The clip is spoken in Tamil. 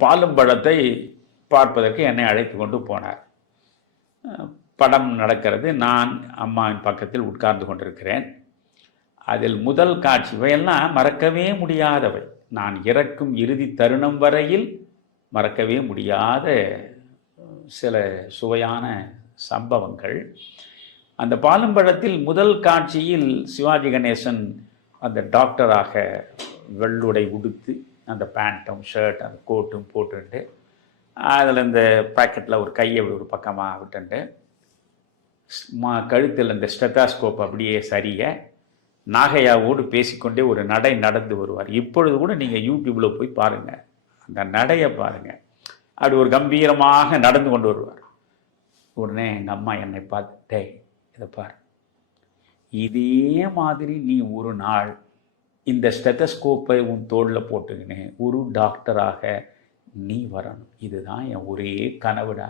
பாலும் பழத்தை பார்ப்பதற்கு என்னை அழைத்து கொண்டு போனார். படம் நடக்கிறது. நான் அம்மாவின் பக்கத்தில் உட்கார்ந்து கொண்டிருக்கிறேன். அதில் முதல் காட்சி, இவையெல்லாம் மறக்கவே முடியாதவை. நான் இறக்கும் இறுதி தருணம் வரையில் மறக்கவே முடியாத சில சுவையான சம்பவங்கள். அந்த பாலும்பழத்தில் முதல் காட்சியில் சிவாஜி கணேசன் அந்த டாக்டராக வெள்ளுடை உடுத்து அந்த பேண்ட்டும் ஷர்ட் அந்த கோட்டும் போட்டுட்டு அதில் இந்த பாக்கெட்டில் ஒரு கையை ஒரு பக்கமாக விட்டுட்டு கழுத்தில் இந்த ஸ்டெத்தாஸ்கோப் அப்படியே சரிய நாகையாவோடு பேசிக்கொண்டே ஒரு நடை நடந்து வருவார். இப்பொழுது கூட நீங்கள் யூடியூப்பில் போய் பாருங்கள், அந்த நடையை பாருங்கள். அப்படி ஒரு கம்பீரமாக நடந்து கொண்டு வருவார். உடனே எங்கள் அம்மா என்னை பார்த்து, டேய் இதை பார், இதே மாதிரி நீ ஒரு நாள் இந்த ஸ்டெத்தஸ்கோப்பை உன் தோளில் போட்டுக்கின்னு ஒரு டாக்டராக நீ வரணும். இதுதான் என் ஒரே கனவுடா.